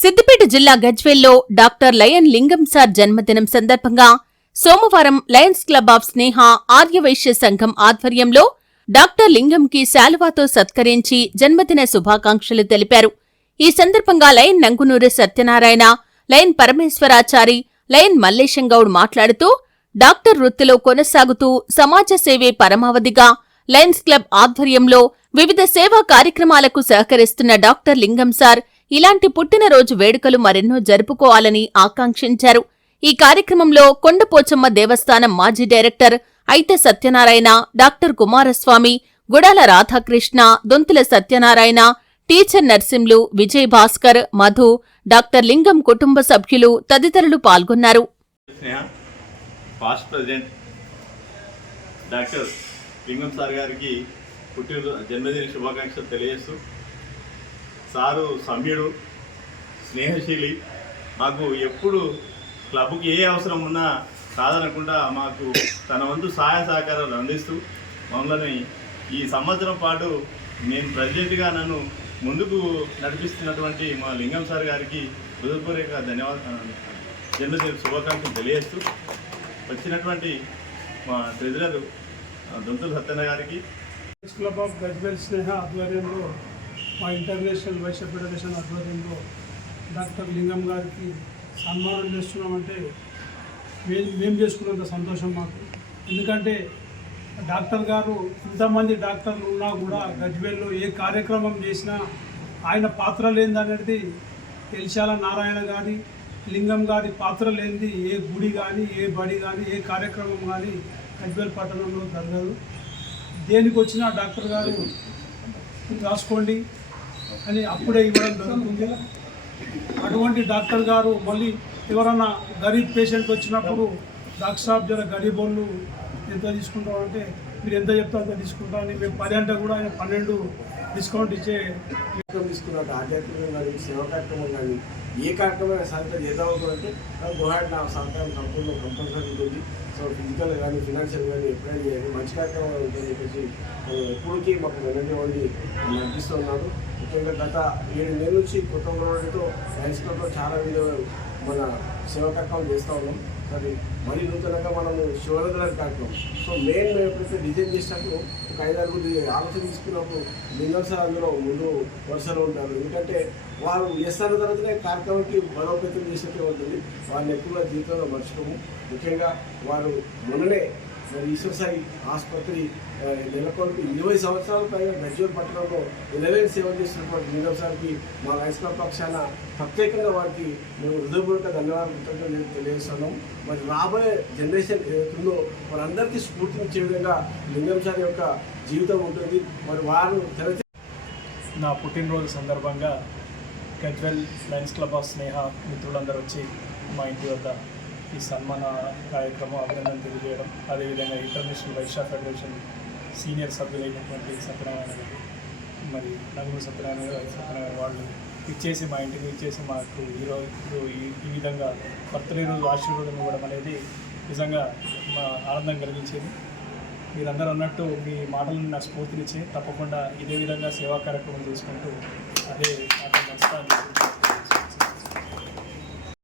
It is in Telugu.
సిద్దిపేట జిల్లా గజ్వేల్లో డాక్టర్ లయన్ లింగం సార్ జన్మదినం సందర్భంగా సోమవారం లయన్స్ క్లబ్ ఆఫ్ స్నేహ ఆర్యవైశ్య సంఘం ఆధ్వర్యంలో డాక్టర్ లింగంకి శాలువాతో సత్కరించి జన్మదిన శుభాకాంక్షలు తెలిపారు. ఈ సందర్భంగా lion Nangunuri Satyanarayana, lion Parameshwarachari, lion Mallesham Goud మాట్లాడుతూ డాక్టర్ వృత్తిలో కొనసాగుతూ సమాజ సేవే పరమావధిగా లయన్స్ క్లబ్ ఆధ్వర్యంలో వివిధ సేవా కార్యక్రమాలకు సహకరిస్తున్న డాక్టర్ లింగం సార్ ఇలాంటి పుట్టినరోజు వేడుకలు మరెన్నో జరుపుకోవాలని ఆకాంక్షించారు. ఈ కార్యక్రమంలో కొండపోచమ్మ దేవస్థానం మాజీ డైరెక్టర్ ఐతే Satyanarayana, doctor Kumaraswamy, Gudala Radhakrishna, Donthula Satyanarayana, teacher Narsimlu, Vijay Bhaskar, Madhu, doctor లింగం కుటుంబ సభ్యులు తదితరులు పాల్గొన్నారు. పాస్ట్ ప్రెసిడెంట్ డాక్టర్ లింగం సార్ గారికి జన్మదిన శుభాకాంక్షలు తెలియజేస్తూ, సారు సమ్యుడు, స్నేహశీలి, మాకు ఎప్పుడు క్లబ్కి ఏ అవసరం ఉన్నా కాదనకుండా మాకు తన వంతు సహాయ సహకారాలు అందిస్తూ మమ్మల్ని ఈ సంవత్సరం పాటు నేను ప్రెసిడెంట్గా నన్ను ముందుకు నడిపిస్తున్నటువంటి మా లింగం సార్ గారికి హృదయపూర్వక ధన్యవాదాలు, జన్మదిన శుభాకాంక్షలు తెలియజేస్తూ, వచ్చినటువంటి మా ట్రెజరర్ దొంతుల సత్యనారాయణ గారికి, క్లబ్ ఆఫ్ గజ్వేల్ స్నేహ ఆధ్వర్యంలో, మా ఇంటర్నేషనల్ వైశ్య ఫెడరేషన్ ఆధ్వర్యంలో డాక్టర్ లింగం గారికి సన్మానం చేస్తున్నామంటే మేము చేసుకున్నంత సంతోషం మాకు. ఎందుకంటే డాక్టర్ గారు ఇంతమంది డాక్టర్లు ఉన్నా కూడా గజ్వేల్లో ఏ కార్యక్రమం చేసినా ఆయన పాత్ర లేనిదనేది తెలిశాల నారాయణ గారి, లింగం గారి పాత్ర లేనిది ఏ గుడి కానీ, ఏ బడి కానీ, ఏ కార్యక్రమం కానీ గజ్వేల్ పట్టణంలో జరగదు. దేనికి వచ్చినా డాక్టర్ గారు రాసుకోండి అని అప్పుడే ఇవ్వడం జరుగుతుంది. అటువంటి డాక్టర్ గారు మళ్ళీ ఎవరన్నా గరీబ్ పేషెంట్ వచ్చినప్పుడు డాక్టర్ సాబ్ జర గరీబ్ వాళ్ళు ఎంత తీసుకుంటామంటే మీరు ఎంత చెప్తే అంత తీసుకుంటామని, మేము 10 అంటే కూడా ఆయన 12 డిస్కౌంట్ ఇచ్చే తీసుకున్నట్టు ఆధ్యాత్మికం కానీ, సేవా కార్యక్రమం కానీ ఏ కార్యక్రమం సహకారం చేద్దామంటే గోహాట్ నా సహకారం కంపల్సరీ ఉంటుంది. సో ఫిజికల్ కానీ, ఫినాన్షియల్ కానీ ఎప్పుడైనా చేయాలి, మంచి కార్యక్రమాలు ఉంటాయని చెప్పేసి ఎప్పటికీ మాకు వెనటువంటి నడిపిస్తూ ఉన్నారు. ముఖ్యంగా గత 7 నెలల నుంచి కొత్త గవర్నమెంట్తో లయన్స్ క్లబ్లో చాలా మన సేవా కార్యక్రమం చేస్తూ ఉన్నాం. అది మరీ నూతనంగా మనము శివరంధ్ర కార్యక్రమం. సో మెయిన్ మేము ఎప్పుడైతే డిజైన్ చేసినప్పుడు ఒక 5-6 ఆలోచన తీసుకున్నప్పుడు లింగం సార్ అందులో ముందు వరుసలో ఉంటారు. ఎందుకంటే వారు ఎస్ఆర్ తర్వాతనే కార్యక్రమానికి బలోపేతం చేసినట్టే ఉంటుంది. వారిని ఎక్కువగా జీవితంలో మర్చిపోము. ముఖ్యంగా వారు మొన్ననే ఈశ్వర్ సాయి ఆసుపత్రి నెలకొల్పి 20 సంవత్సరాల పైగా గజ్వేల్ పట్టణంలో ఎనలేని సేవ చేస్తున్నటువంటి లింగం సార్కి మా లయన్స్ క్లబ్ పక్షాన ప్రత్యేకంగా వారికి మేము హృదయపూర్వక ధన్యవాదాలు తెలియజేస్తున్నాం. మరి రాబోయే జనరేషన్ ఏదైతుందో వారందరికీ స్ఫూర్తినిచ్చే విధంగా లింగం సార్ యొక్క జీవితం ఉంటుంది. మరి వారు నా పుట్టినరోజు సందర్భంగా గజ్వేల్ లయన్స్ క్లబ్ ఆఫ్ స్నేహ మిత్రులందరూ వచ్చి మా ఇంటి వద్ద ఈ సన్మాన కార్యక్రమం అభినందన తెలియజేయడం, అదేవిధంగా ఇంటర్నేషనల్ వైశ్య ఫెడరేషన్ సీనియర్ సభ్యులైనటువంటి సత్యనారాయణ గారు, మరి నంగునూరి సత్యనారాయణ వాళ్ళు ఇచ్చేసి మా ఇంటికి ఇచ్చేసి మాకు ఈరోజు ఈ విధంగా బర్త్డే రోజు ఆశీర్వాదం ఇవ్వడం అనేది నిజంగా మా ఆనందం కలిగించేది. మీరందరూ అన్నట్టు మీ మాటలను నాకు స్ఫూర్తినిచ్చి తప్పకుండా ఇదే విధంగా సేవా కార్యక్రమం చేసుకుంటూ అదే నడుస్తాను.